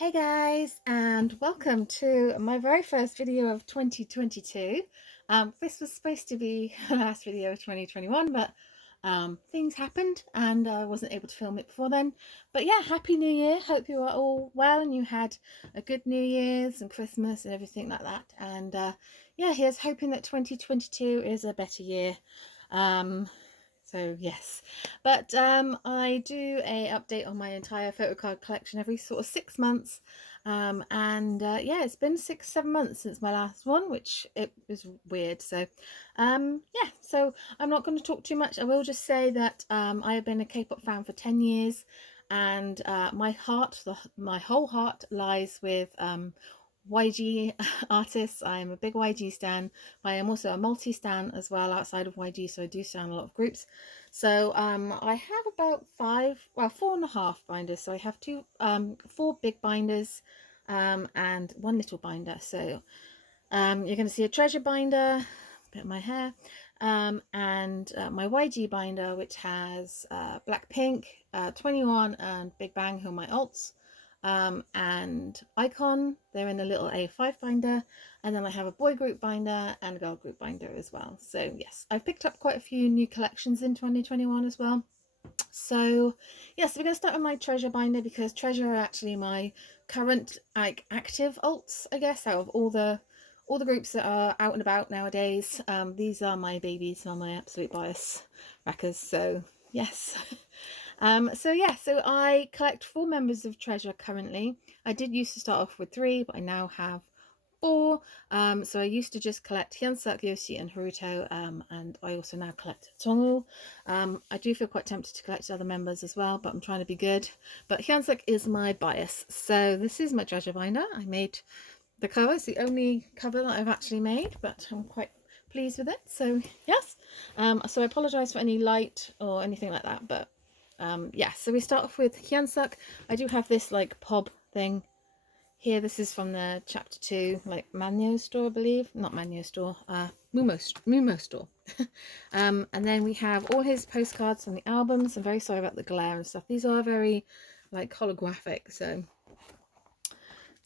Hey guys, and welcome to my very first video of 2022. This was supposed to be the last video of 2021, but things happened and I wasn't able to film it before then. But yeah, Happy New Year. Hope you are all well and you had a good New Year's and Christmas and everything like that. And yeah, here's hoping that 2022 is a better year. So yes, but I do a update on my entire photocard collection every sort of 6 months, and yeah, it's been 6-7 months since my last one, which it was weird. So yeah, so I'm not going to talk too much. I will just say that I have been a K-pop fan for 10 years, and my whole heart lies with YG artists. I am a big YG stan. I am also a multi-stan as well outside of YG, so I do stan a lot of groups. So I have about 4.5 binders. So I have four big binders and one little binder. So you're going to see a treasure binder, a bit of my hair, and my YG binder, which has Blackpink, 21, and Big Bang, who are my alts. And iKon, they're in the little A5 binder, and then I have a boy group binder and a girl group binder as well. So yes, I've picked up quite a few new collections in 2021 as well. So yes, we're going to start with my treasure binder because treasure are actually my current active alts, I guess, out of all the groups that are out and about nowadays. These are my babies, are my absolute bias wreckers. So yes. So yeah, so I collect 4 members of Treasure currently. I did used to start off with 3, but I now have 4. So I used to just collect Hyunsuk, Yoshi, and Haruto, and I also now collect Tongwoo. I do feel quite tempted to collect other members as well, but I'm trying to be good. But Hyunsuk is my bias. So this is my Treasure binder. I made the cover. It's the only cover that I've actually made, but I'm quite pleased with it. So yes. So I apologise for any light or anything like that, but yeah, so we start off with Hyunsuk. I do have this like pob thing here. This is from the chapter 2 like Manyo store, I believe. Not Manyo store, Mumo store. And then we have all his postcards from the albums. I'm very sorry about the glare and stuff. These are very like holographic, so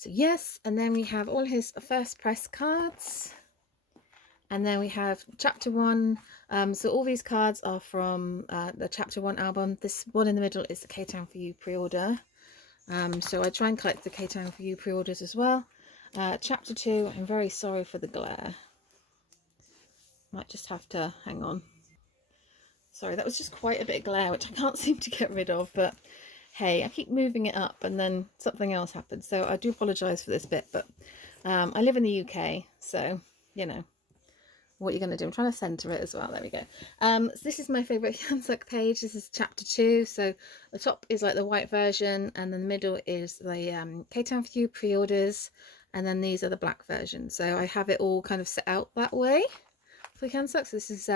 yes. And then we have all his first press cards. And then we have chapter 1. So all these cards are from the chapter 1 album. This one in the middle is the K-Town For You pre-order. So I try and collect the K-Town For You pre-orders as well. Chapter 2, I'm very sorry for the glare. Might just have to hang on. Sorry, that was just quite a bit of glare, which I can't seem to get rid of. But hey, I keep moving it up and then something else happens. So I do apologise for this bit. But I live in the UK, so, you know, what you're going to do. I'm trying to center it as well. There we go. So this is my favorite Hyunsuk page. This is chapter 2. So the top is like the white version, and then the middle is the K-Town For You pre-orders, and then these are the black versions. So I have it all kind of set out that way for Hyunsuk. So this is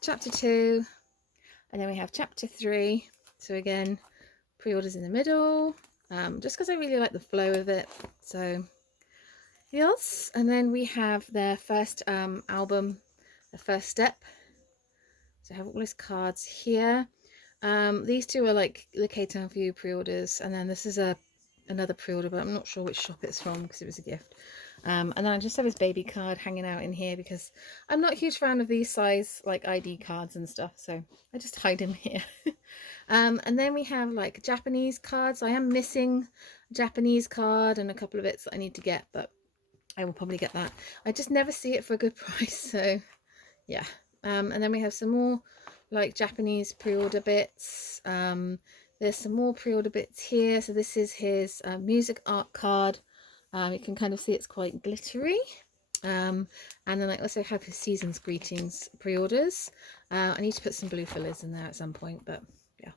chapter 2, and then we have chapter 3. So again, pre-orders in the middle, just because I really like the flow of it. So yes, and then we have their first album, The First Step. So I have all his cards here. These two are like the K-Town For You pre-orders, and then this is another pre-order, but I'm not sure which shop it's from because it was a gift. And then I just have his baby card hanging out in here because I'm not a huge fan of these size like ID cards and stuff, so I just hide him here. And then we have like Japanese cards. I am missing a Japanese card and a couple of bits that I need to get, but I will probably get that. I just never see it for a good price, so yeah. And then we have some more like Japanese pre-order bits. There's some more pre-order bits here. So this is his music art card. You can kind of see it's quite glittery. And then I also have his season's greetings pre-orders. I need to put some blue fillers in there at some point, but yeah.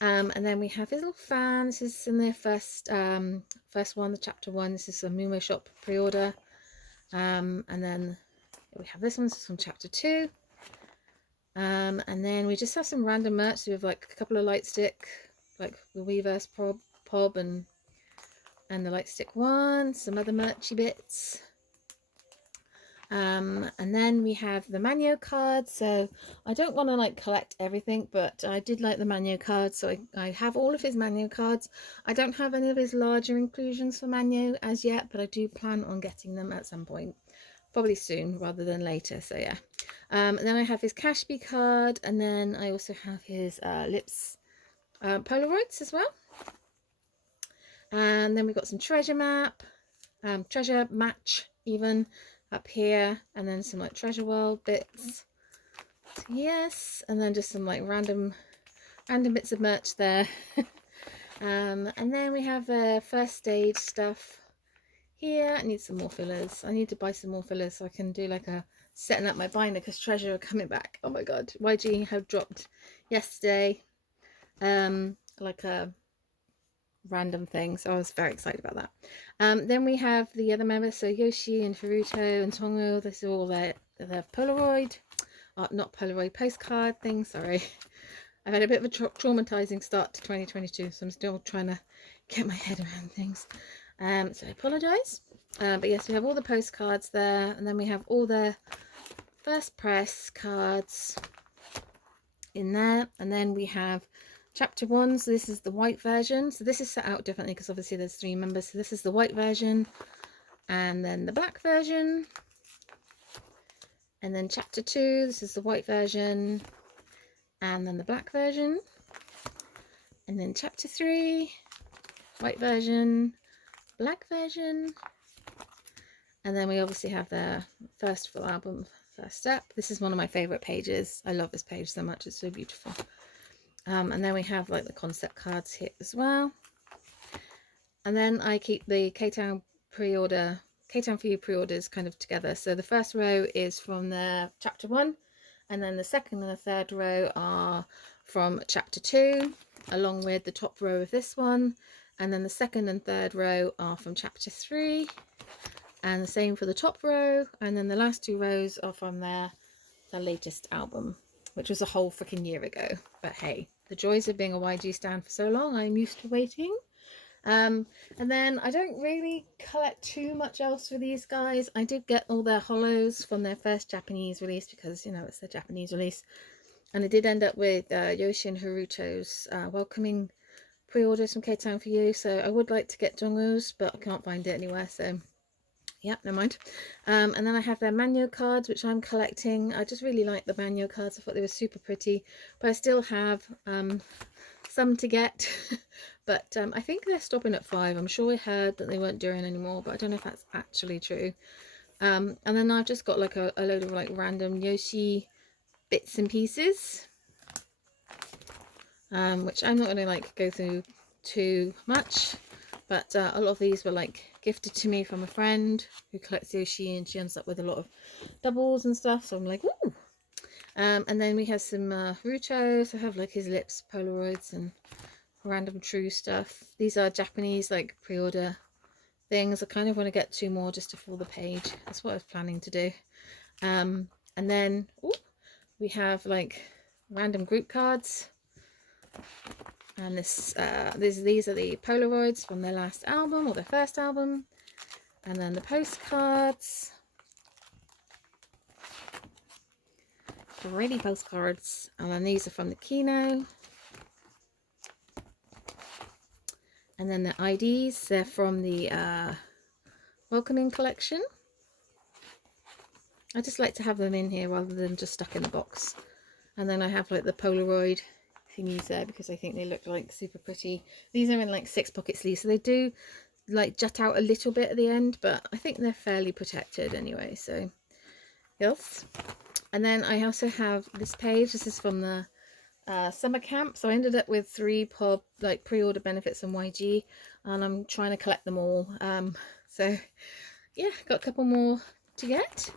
And then we have his little fan. This is in their first one, the chapter 1. This is a Mumo shop pre-order. And then we have this one. This is from chapter 2. And then we just have some random merch. So we have like a couple of light stick, like the Weverse pob and the light stick one. Some other merchy bits. And then we have the Manyo cards. So I don't want to like collect everything, but I did like the Manyo cards, so I have all of his Manyo cards. I don't have any of his larger inclusions for Manyo as yet, but I do plan on getting them at some point, probably soon rather than later. So yeah. And then I have his Kashbi card, and then I also have his lips Polaroids as well. And then we've got some treasure map, treasure match even up here, and then some like treasure world bits. So yes, and then just some like random bits of merch there. And then we have first stage stuff here. I need some more fillers. I need to buy some more fillers so I can do like a setting up my binder, because treasure are coming back. Oh my god, YG have dropped yesterday like a random thing, so I was very excited about that. Then we have the other members, so Yoshi and Haruto and Tongo. This is all their Polaroid, not Polaroid, postcard thing, sorry. I've had a bit of a traumatizing start to 2022, so I'm still trying to get my head around things, so I apologize. But yes, we have all the postcards there, and then we have all the first press cards in there, and then we have chapter 1. So this is the white version, so this is set out differently because obviously there's 3 members. So this is the white version, and then the black version, and then chapter 2, this is the white version, and then the black version, and then chapter 3, white version, black version, and then we obviously have the first full album, first step. This is one of my favorite pages. I love this page so much, it's so beautiful. And then we have like the concept cards here as well. And then I keep the K-Town pre-order, K-Town for You pre-orders kind of together. So the first row is from the chapter 1, and then the second and the third row are from chapter 2, along with the top row of this one. And then the second and third row are from chapter 3, and the same for the top row. And then the last 2 rows are from their latest album, which was a whole freaking year ago. But hey, the joys of being a YG stan for so long, I'm used to waiting. And then I don't really collect too much else for these guys. I did get all their holos from their first Japanese release, because, you know, it's their Japanese release. And I did end up with Yoshi and Haruto's welcoming pre-orders from K-Town for You. So I would like to get Jungwoo's, but I can't find it anywhere, so yeah, never mind. And then I have their Manyo cards, which I'm collecting. I just really like the Manyo cards. I thought they were super pretty, but I still have some to get. But I think they're stopping at 5. I'm sure I heard that they weren't doing anymore, but I don't know if that's actually true. And then I've just got like a load of like random Yoshi bits and pieces, which I'm not going to like go through too much. But a lot of these were like gifted to me from a friend who collects Yoshi, and she ends up with a lot of doubles and stuff. So I'm like, ooh. And then we have some Haruto. So I have like his lips Polaroids and random true stuff. These are Japanese like pre-order things. I kind of want to get 2 more just to fill the page. That's what I was planning to do. And then ooh, we have like random group cards. And these are the Polaroids from their last album, or their first album. And then the postcards. Pretty postcards. And then these are from the Kino. And then the IDs, they're from the welcoming collection. I just like to have them in here rather than just stuck in the box. And then I have like the Polaroid thingies there because I think they look like super pretty. These are in like 6 pocket sleeves, so they do like jut out a little bit at the end, but I think they're fairly protected anyway. So yes. And then I also have this page. This is from the summer camp. So I ended up with 3 like pre-order benefits from YG, and I'm trying to collect them all. So yeah, got a couple more to get.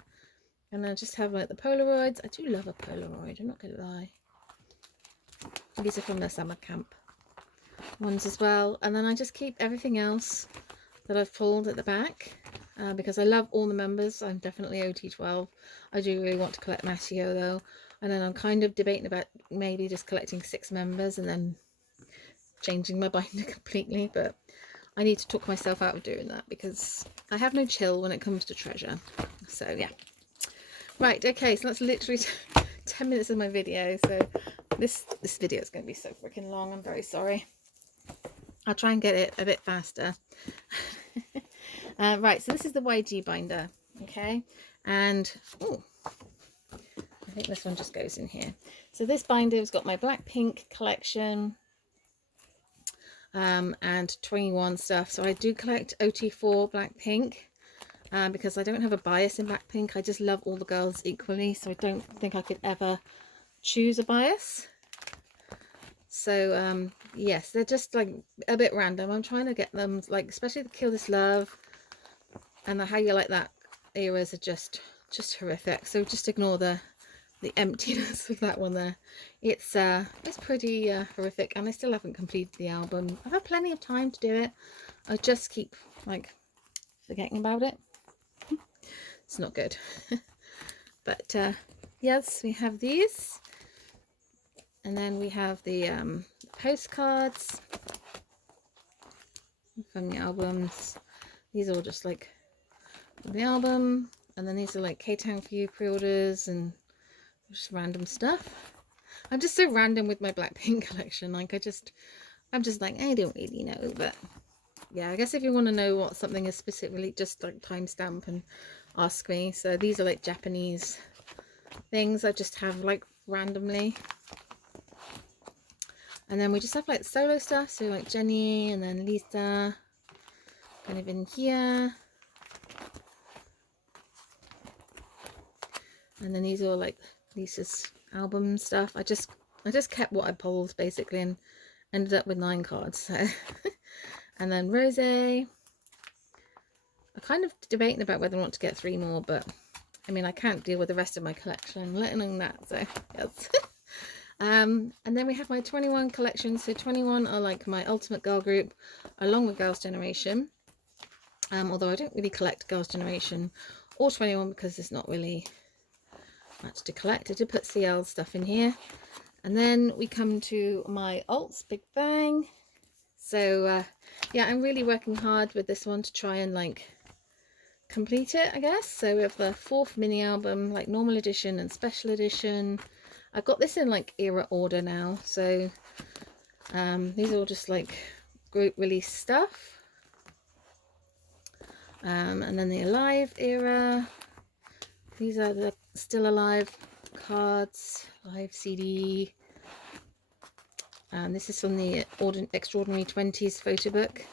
And I just have like the Polaroids. I do love a Polaroid, I'm not gonna lie. These are from the summer camp ones as well. And then I just keep everything else that I've pulled at the back, because I love all the members. I'm definitely OT12. I do really want to collect Mashio though, and then I'm kind of debating about maybe just collecting 6 members and then changing my binder completely, but I need to talk myself out of doing that because I have no chill when it comes to treasure. So yeah. Right, okay, so that's literally 10 minutes of my video. So this video is going to be so freaking long. I'm very sorry. I'll try and get it a bit faster. Right, so this is the YG binder, okay? And, oh, I think this one just goes in here. So this binder has got my Blackpink collection and 21 stuff. So I do collect OT4 Blackpink because I don't have a bias in Blackpink. I just love all the girls equally, so I don't think I could ever choose a bias. So yes, they're just like a bit random. I'm trying to get them, like especially the Kill This Love and the How You Like That eras are just horrific. So just ignore the emptiness of that one there. It's pretty horrific, and I still haven't completed the album. I've had plenty of time to do it. I just keep like forgetting about it. It's not good. But yes, we have these, and then we have the postcards from the albums. These are all just like the album, and then these are like K-Town for You pre-orders and just random stuff. I'm just so random with my Blackpink collection. Like I'm just like, I don't really know. But yeah, I guess if you want to know what something is specifically, just like timestamp and ask me. So these are like Japanese things I just have like randomly. And then we just have like solo stuff. So like Jennie and then Lisa kind of in here. And then these are all like Lisa's album stuff. I just kept what I pulled basically and ended up with 9 cards. So and then Rose. I'm kind of debating about whether I want to get 3 more, but I mean I can't deal with the rest of my collection, let alone that. So yes. And then we have my 21 collection. So 21 are like my ultimate girl group along with Girls' Generation. Although I don't really collect Girls' Generation or 21 because there's not really much to collect. I did put CL stuff in here. And then we come to my alts, Big Bang. So yeah, I'm really working hard with this one to try and like complete it, I guess. So we have the 4th mini album, like normal edition and special edition. I've got this in like era order now. So these are all just like group release stuff. And then the Alive era. These are the Still Alive cards, live CD. This is from the Extraordinary 20s photo book.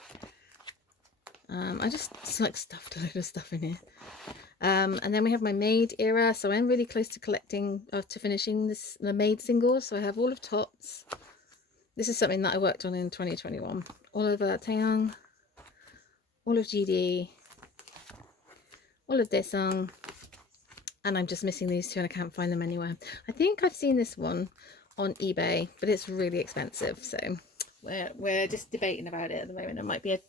I just like stuffed a load of stuff in here. And then we have my Made era. So I'm really close to collecting, to finishing the Made singles. So I have all of Tops. This is something that I worked on in 2021. All of Taeyang, all of GD, all of Daesung. And I'm just missing these 2 and I can't find them anywhere. I think I've seen this one on eBay, but it's really expensive. So we're just debating about it at the moment. It might be a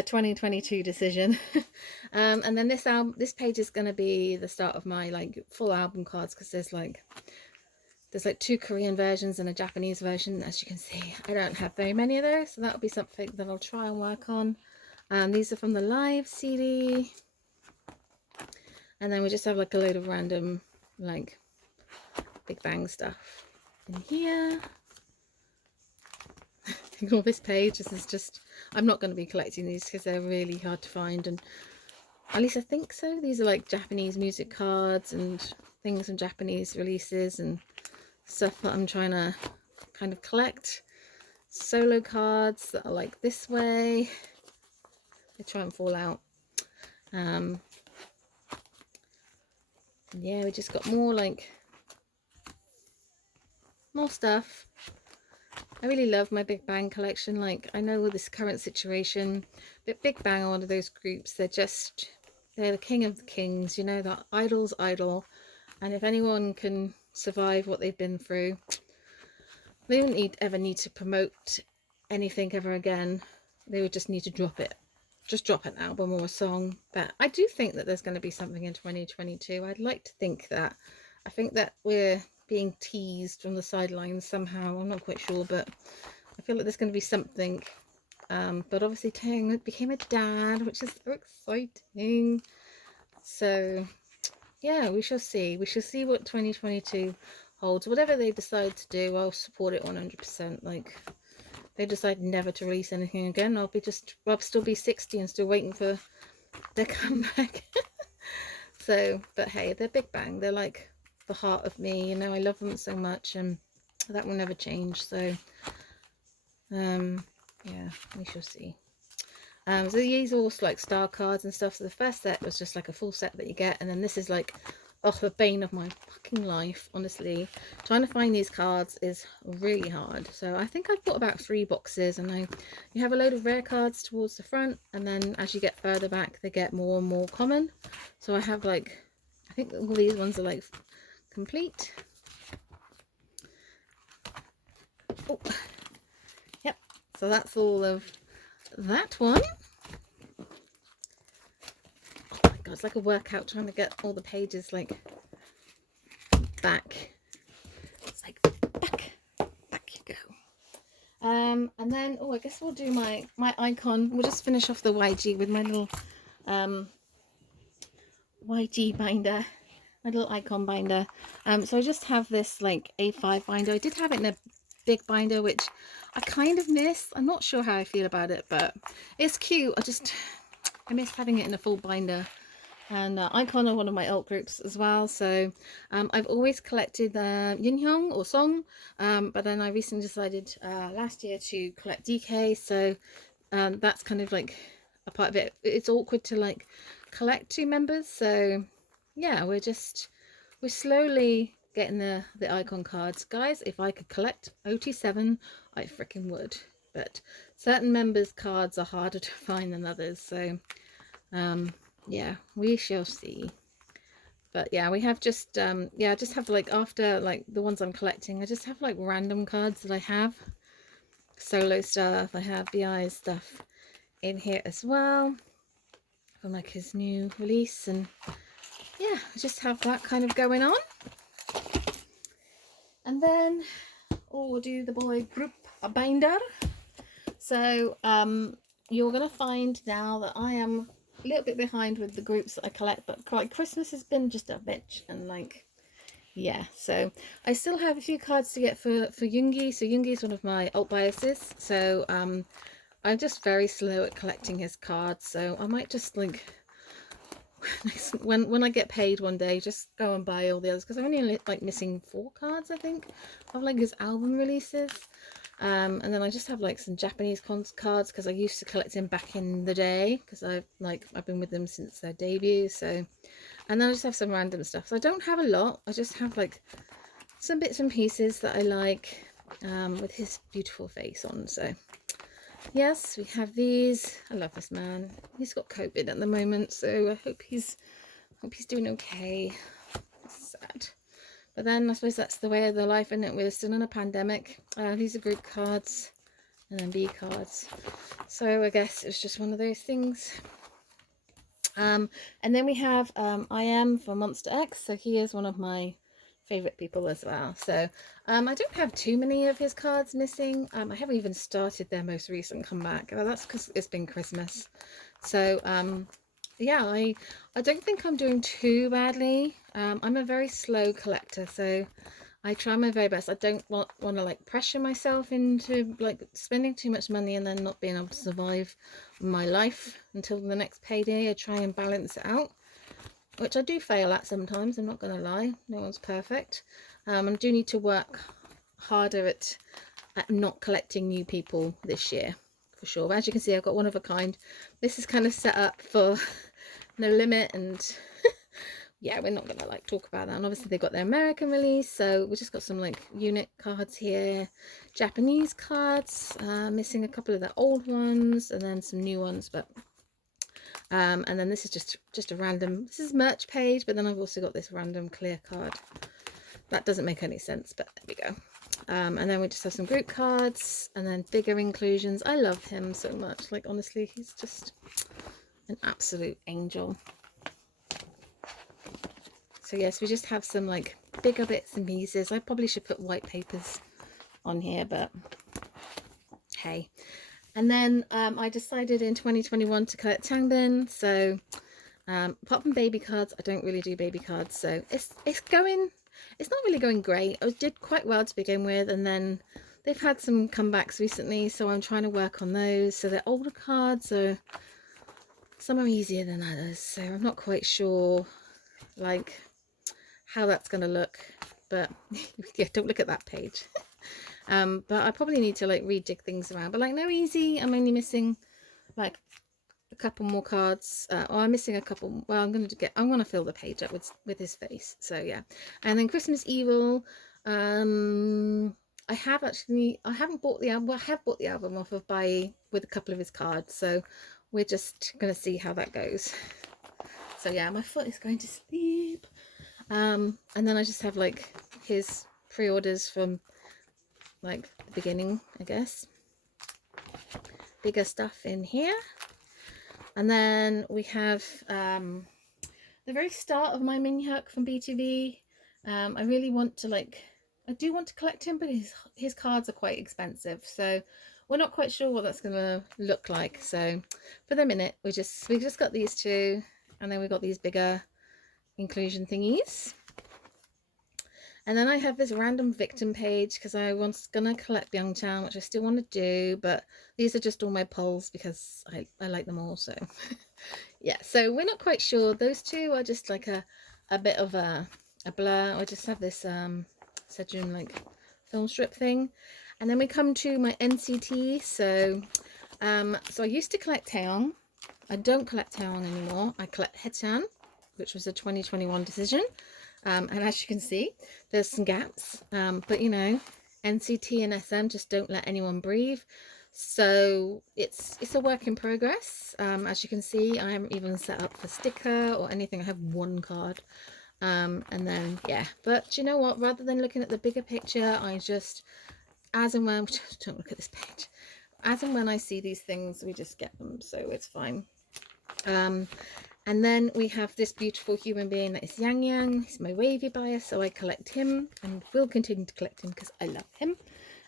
2022 decision. And then this page is going to be the start of my like full album cards, because there's like 2 Korean versions and a Japanese version. As you can see, I don't have very many of those, so that'll be something that I'll try and work on. These are from the live CD. And then we just have like a load of random like Big Bang stuff in here. Ignore this page. This is just, I'm not going to be collecting these because they're really hard to find, and at least I think so. These are like Japanese music cards and things from Japanese releases and stuff that I'm trying to kind of collect. Solo cards that are like this way. They try and fall out. Yeah, we just got more stuff. I really love my Big Bang collection. Like, I know with this current situation, but Big Bang are one of those groups. They're the king of the kings, you know, the idol's idol. And if anyone can survive what they've been through, they don't ever need to promote anything ever again. They would just need to drop it. Just drop an album or a song. But I do think that there's going to be something in 2022. I'd like to think that. I think that we're being teased from the sidelines somehow. I'm not quite sure, but I feel like there's going to be something. But obviously Taeyang became a dad, which is so exciting. So yeah, we shall see. We shall see what 2022 holds. Whatever they decide to do, I'll support it 100%. Like, they decide never to release anything again, I'll still be 60 and still waiting for their comeback. So, but hey, they're Big Bang. They're like the heart of me, you know. I love them so much, and that will never change. So, yeah, we shall see. So these are also like star cards and stuff. So the first set was just like a full set that you get, and then this is like, oh, the bane of my fucking life, honestly. Trying to find these cards is really hard. So I think I've bought about 3 boxes, and you have a load of rare cards towards the front, and then as you get further back, they get more and more common. So I have like, I think all these ones are like complete. Oh, yep. So that's all of that one. Oh my god, it's like a workout trying to get all the pages like back. It's like back you go. And then, oh, I guess we'll do my iKon. We'll just finish off the YG with my little YG binder, my little iKon binder. So I just have this like A5 binder. I did have it in a big binder, which I kind of miss. I'm not sure how I feel about it, but it's cute. I miss having it in a full binder. And iKon are one of my alt groups as well. So I've always collected Yinhyung or Song, but then I recently decided last year to collect DK. So that's kind of like a part of it. It's awkward to like collect 2 members. So yeah, we're slowly getting the iKon cards. Guys, if I could collect OT7, I freaking would. But certain members' cards are harder to find than others. So yeah, we shall see. But yeah, we have just yeah, I just have like, after like the ones I'm collecting, I just have like random cards that I have, solo stuff. I have BI's stuff in here as well from like his new release, and yeah, I just have that kind of going on. And then we'll do the boy group binder. So you're gonna find now that I am a little bit behind with the groups that I collect, but like Christmas has been just a bitch, and like, yeah, so I still have a few cards to get for Yoongi. So Yoongi is one of my alt biases, so I'm just very slow at collecting his cards. So I might just like when I get paid one day, just go and buy all the others, because I'm only like missing 4 cards, I think, of like his album releases. And then I just have like some Japanese cards, because I used to collect him back in the day, because I've been with them since their debut. So, and then I just have some random stuff. So I don't have a lot. I just have like some bits and pieces that I like, with his beautiful face on. So yes, we have these. I love this man. He's got COVID at the moment, so I hope he's doing okay. It's sad. But then I suppose that's the way of the life, isn't it? We're still in a pandemic. These are group cards, and then B cards. So I guess it's just one of those things. And then we have I Am for Monsta X. So he is one of my favorite people as well. So I don't have too many of his cards missing. I haven't even started their most recent comeback. That's because it's been Christmas. So yeah, I don't think I'm doing too badly. I'm a very slow collector, so I try my very best. I don't want to like pressure myself into like spending too much money and then not being able to survive my life until the next payday. I try and balance it out, which I do fail at sometimes, I'm not going to lie. No one's perfect. I do need to work harder at not collecting new people this year, for sure. But as you can see, I've got one of a kind. This is kind of set up for No Limit, and yeah, we're not going to like talk about that. And obviously they got their American release, so we just got some like unit cards here, Japanese cards, missing a couple of the old ones, and then some new ones. But and then this is just a random, this is merch page, but then I've also got this random clear card. That doesn't make any sense, but there we go. And then we just have some group cards, and then bigger inclusions. I love him so much. Like, honestly, he's just an absolute angel. So yes, we just have some like bigger bits and pieces. I probably should put white papers on here, but hey. And then I decided in 2021 to collect Changbin. So Apart from baby cards, I don't really do baby cards, so it's not really going great. I did quite well to begin with, and then they've had some comebacks recently, so I'm trying to work on those. So they're older cards, so some are easier than others, so I'm not quite sure like how that's gonna look, but yeah, don't look at that page. But I probably need to like rejig things around, but like no easy, I'm only missing like a couple more cards, or I'm missing a couple. Well, I'm gonna fill the page up with his face, so yeah. And then Christmas Evil, I haven't bought the album. Well, I have bought the album off of Bai with a couple of his cards, so we're just gonna see how that goes. So yeah, my foot is going to sleep. And then I just have like his pre-orders from like the beginning, I guess. Bigger stuff in here. And then we have the very start of my Minhyuk from B2B. I really want to I do want to collect him, but his cards are quite expensive, so we're not quite sure what that's gonna look like. So for the minute, we've just got these two, and then we've got these bigger inclusion thingies. And then I have this random victim page because I was gonna collect Byungchan, which I still want to do, but these are just all my polls because I like them all. So yeah, so we're not quite sure. Those two are just like a bit of a blur. I just have this Sejun like film strip thing. And then we come to my NCT. So I used to collect Taeyong. I don't collect Taeyong anymore. I collect Haechan, which was a 2021 decision. And as you can see, there's some gaps, but you know, NCT and SM just don't let anyone breathe. So it's a work in progress. As you can see, I haven't even set up for sticker or anything. I have one card. And then yeah, but you know what, rather than looking at the bigger picture, I just, as and when, don't look at this page, as and when I see these things, we just get them, so it's fine. And then we have this beautiful human being that is Yang Yang. He's my wavy bias, so I collect him and will continue to collect him because I love him.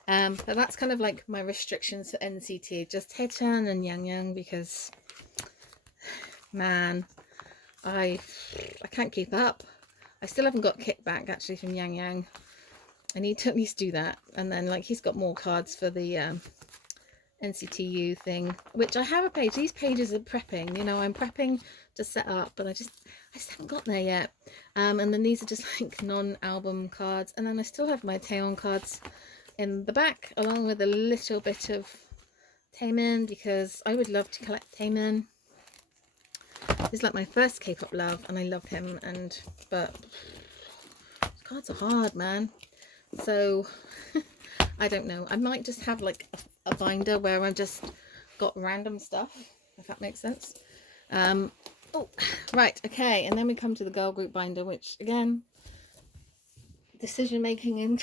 But that's kind of like my restrictions for NCT, just Haechan and Yang Yang, because man, I can't keep up. I still haven't got kickback actually from Yang Yang. I need to at least do that. And then like he's got more cards for the NCTU thing, which I have a page. These pages are prepping, you know, I'm prepping to set up, but I just haven't got there yet. And then these are just like non-album cards, and then I still have my Taeyeon cards in the back along with a little bit of Taemin, because I would love to collect Taemin. He's like my first K-pop love and I love him, but cards are hard, man. So I don't know, I might just have like a binder where I've just got random stuff, if that makes sense. Oh, right, okay, and then we come to the girl group binder, which again, decision making in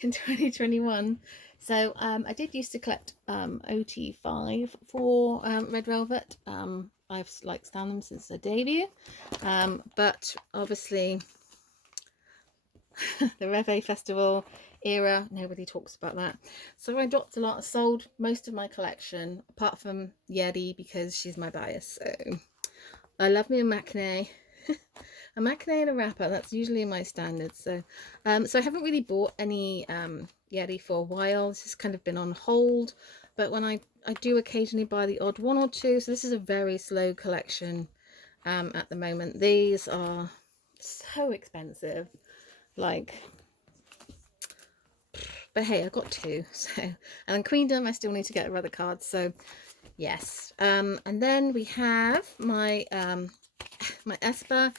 2021. So I did used to collect OT5 for Red Velvet. I've like stan them since their debut, but obviously the Reve Festival era, nobody talks about that, so I dropped a lot. Sold most of my collection apart from Yeri because she's my bias. So I love me a Maknae. A Maknae and a rapper, that's usually my standards. So so I haven't really bought any Yeri for a while. This has kind of been on hold, but when I do occasionally buy the odd one or two. So this is a very slow collection at the moment. These are so expensive, like, but hey, I got two. So, and then Queendom, I still need to get other cards, so yes. And then we have my my Esper.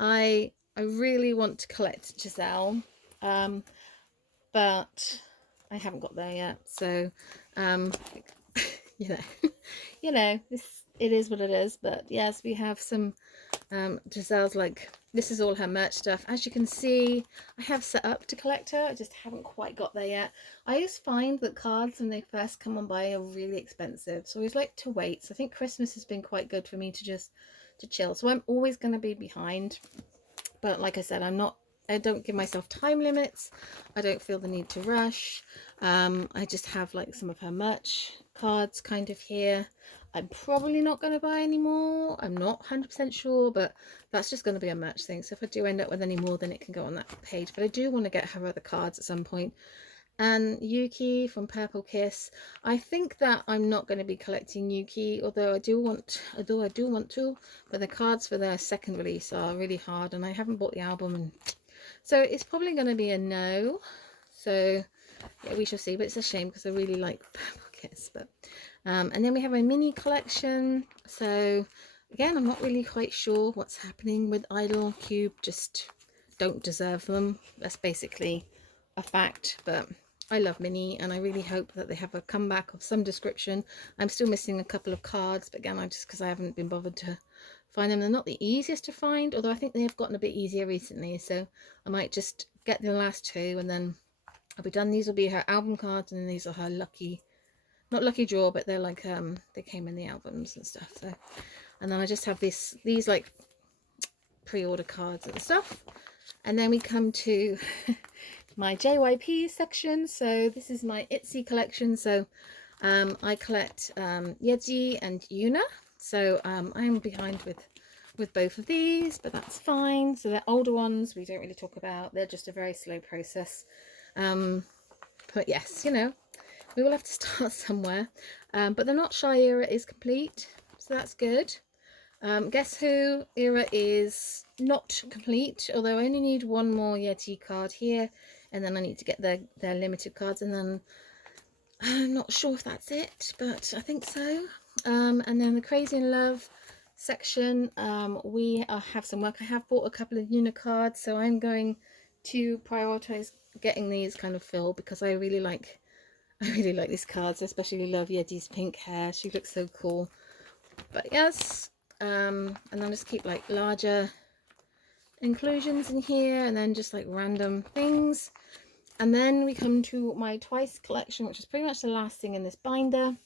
I really want to collect Giselle, but I haven't got there yet. So you know, it is what it is. But yes, we have some Giselle's, like, this is all her merch stuff. As you can see, I have set up to collect her. I just haven't quite got there yet. I always find that cards when they first come on by are really expensive, so I always like to wait. So I think Christmas has been quite good for me to chill. So I'm always going to be behind, but like I said, I don't give myself time limits. I don't feel the need to rush. I just have like some of her merch cards kind of here. I'm probably not going to buy any more. I'm not 100% sure, but that's just going to be a merch thing. So if I do end up with any more, then it can go on that page. But I do want to get her other cards at some point. And Yuki from Purple Kiss. I think that I'm not going to be collecting Yuki, although I do want to. But the cards for their second release are really hard, and I haven't bought the album, and so it's probably going to be a no. So yeah, we shall see. But it's a shame because I really like Purple Kiss. But and then we have a mini collection. So again, I'm not really quite sure what's happening with Idol. Cube just don't deserve them. That's basically a fact. But I love mini, and I really hope that they have a comeback of some description. I'm still missing a couple of cards, but again, just because I haven't been bothered to find them. They're not the easiest to find, although I think they have gotten a bit easier recently. So I might just get the last two, and then I'll be done. These will be her album cards, and then these are her not lucky draw, but they're like they came in the albums and stuff. So, and then I just have these like pre-order cards and stuff. And then we come to my JYP section. So this is my Itzy collection. So I collect Yeji and Yuna. So I'm behind with both of these, but that's fine. So they're older ones we don't really talk about. They're just a very slow process. But yes, you know, we will have to start somewhere. But the Not Shy era is complete, so that's good. Guess Who era is not complete, although I only need one more Yeti card here, and then I need to get their limited cards, and then I'm not sure if that's it, but I think so. And then the Crazy in Love section, we have some work. I have bought a couple of Yuna cards, so I'm going to prioritize getting these kind of filled because I really like these cards. I especially love Yeti's pink hair. She looks so cool. But yes, and then just keep like larger inclusions in here, and then just like random things. And then we come to my Twice collection, which is pretty much the last thing in this binder.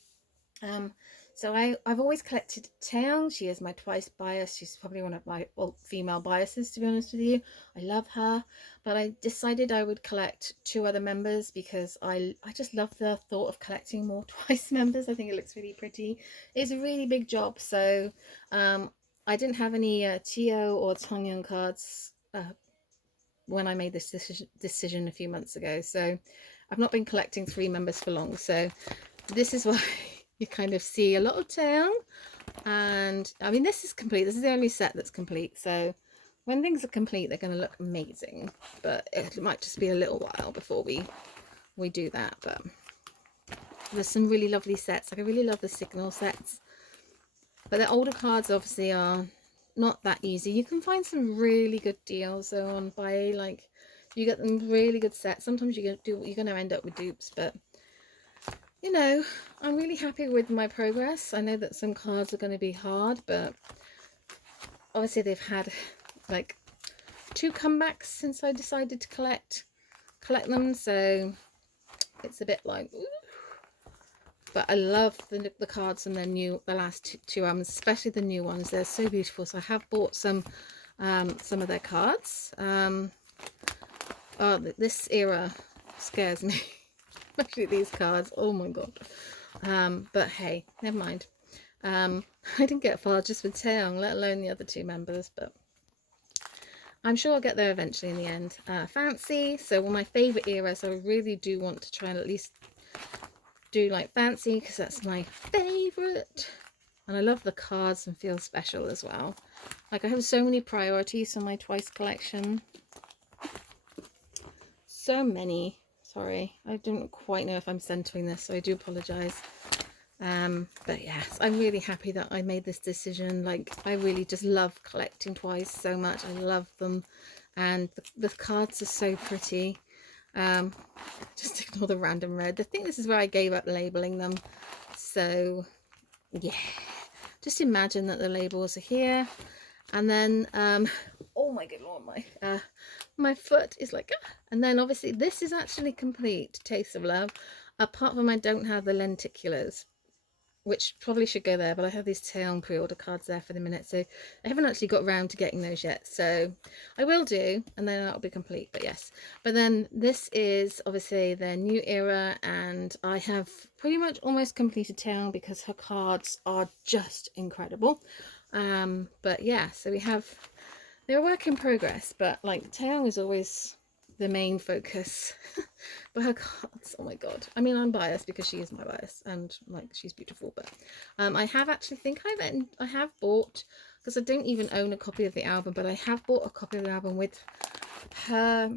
So I've always collected Taeyang. She is my Twice bias. She's probably one of my female biases, to be honest with you. I love her, but I decided I would collect two other members because I just love the thought of collecting more Twice members. I think it looks really pretty. It's a really big job, so I didn't have any Teo or Tongyun cards when I made this decision a few months ago. So I've not been collecting 3 members for long. So this is why you kind of see a lot of Taeyang. And I mean, this is complete. This is the only set that's complete. So when things are complete, they're going to look amazing. But it might just be a little while before we do that. But there's some really lovely sets. Like I really love the Signal sets. But the older cards obviously are not that easy. You can find some really good deals though on buy. Like you get them really good sets. Sometimes you're going to end up with dupes, but you know, I'm really happy with my progress. I know that some cards are going to be hard, but obviously they've had like 2 comebacks since I decided to collect them, so it's a bit like ooh. But I love the cards from the last two albums, especially the new ones. They're so beautiful. So I have bought some of their cards. Oh, this era scares me. Especially these cards. Oh my god. But hey, never mind. I didn't get far just with Taeyang, let alone the other 2 members, but I'm sure I'll get there eventually in the end. Fancy. So one of my favourite eras, I really do want to try and at least do like Fancy because that's my favourite. And I love the cards and feel special as well. Like I have so many priorities for my Twice collection. So many. Sorry, I don't quite know if I'm centering this, so I do apologize. But yes, I'm really happy that I made this decision. Like I really just love collecting Twice so much. I love them, and the cards are so pretty. Just ignore the random red. I think this is where I gave up labeling them. So yeah, just imagine that the labels are here, and then oh my god, my foot is like and then obviously this is actually complete, Taste of Love, apart from I don't have the lenticulars, which probably should go there, but I have these Taeyeon pre-order cards there for the minute, so I haven't actually got around to getting those yet, so I will do, and then that'll be complete. But yes, but then this is obviously their new era, and I have pretty much almost completed Taeyeon because her cards are just incredible. But yeah, so we have, they're a work in progress, but like Taeyeon is always the main focus. But her cards, oh my god, I mean, I'm biased because she is my bias, and like she's beautiful, but I have actually I have bought, because I don't even own a copy of the album, but I have bought a copy of the album with her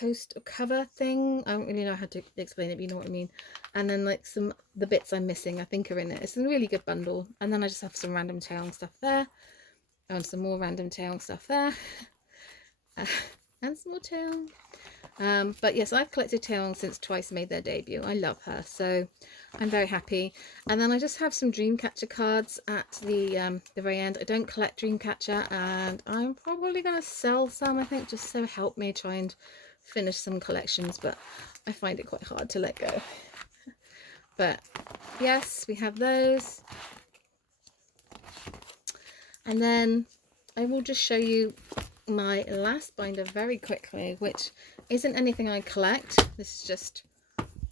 post cover thing. I don't really know how to explain it, but you know what I mean. And then like the bits I'm missing I think are in it. It's a really good bundle. And then I just have some random Taeyeon stuff there, and some more random Taeyeon stuff there, and some more Taeyeon. But yes, I've collected Taeyeon since Twice made their debut. I love her, so I'm very happy. And then I just have some Dreamcatcher cards at the very end. I don't collect Dreamcatcher, and I'm probably going to sell some, I think, just so help me try and finish some collections, but I find it quite hard to let go. But yes, we have those. And then I will just show you my last binder very quickly, which isn't anything I collect. This is just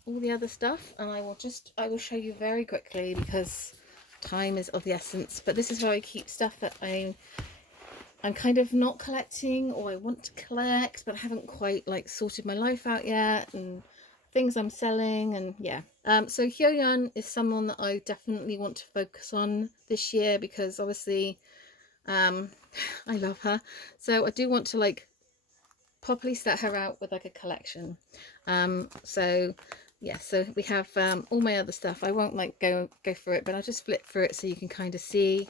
all the other stuff, and I will show you very quickly because time is of the essence. But this is where I keep stuff that I'm kind of not collecting, or I want to collect, but I haven't quite like sorted my life out yet, and things I'm selling. And yeah, so Hyoyeon is someone that I definitely want to focus on this year, because obviously I love her, so I do want to like properly set her out with like a collection. So yeah, so we have all my other stuff. I won't like go through it, but I'll just flip through it so you can kind of see.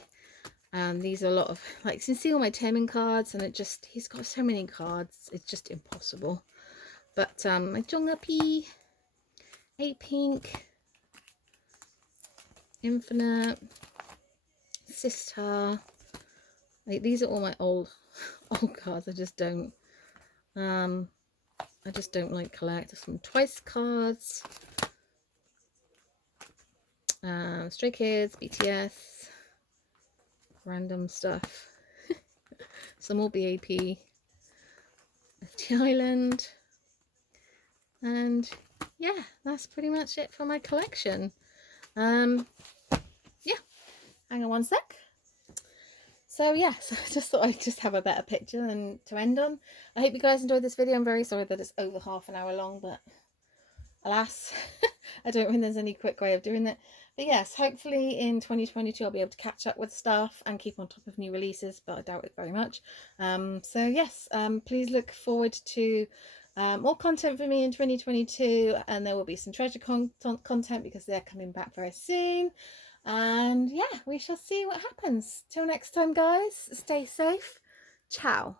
These are a lot of, like, you can see all my Taemin cards, and he's got so many cards, it's just impossible. But my Jonghapi, A-Pink, Infinite, Sister. Like, these are all my old cards. I just don't like collect. Some Twice cards, Stray Kids, BTS, random stuff, some more BAP, FT Island, and yeah, that's pretty much it for my collection. Yeah, hang on one sec. So yes, I just thought I'd just have a better picture and to end on. I hope you guys enjoyed this video. I'm very sorry that it's over half an hour long, but alas, I don't think there's any quick way of doing it. But yes, hopefully in 2022 I'll be able to catch up with stuff and keep on top of new releases, but I doubt it very much. So yes, please look forward to more content for me in 2022, and there will be some treasure content because they're coming back very soon. And yeah, we shall see what happens. Till next time, guys, stay safe. Ciao.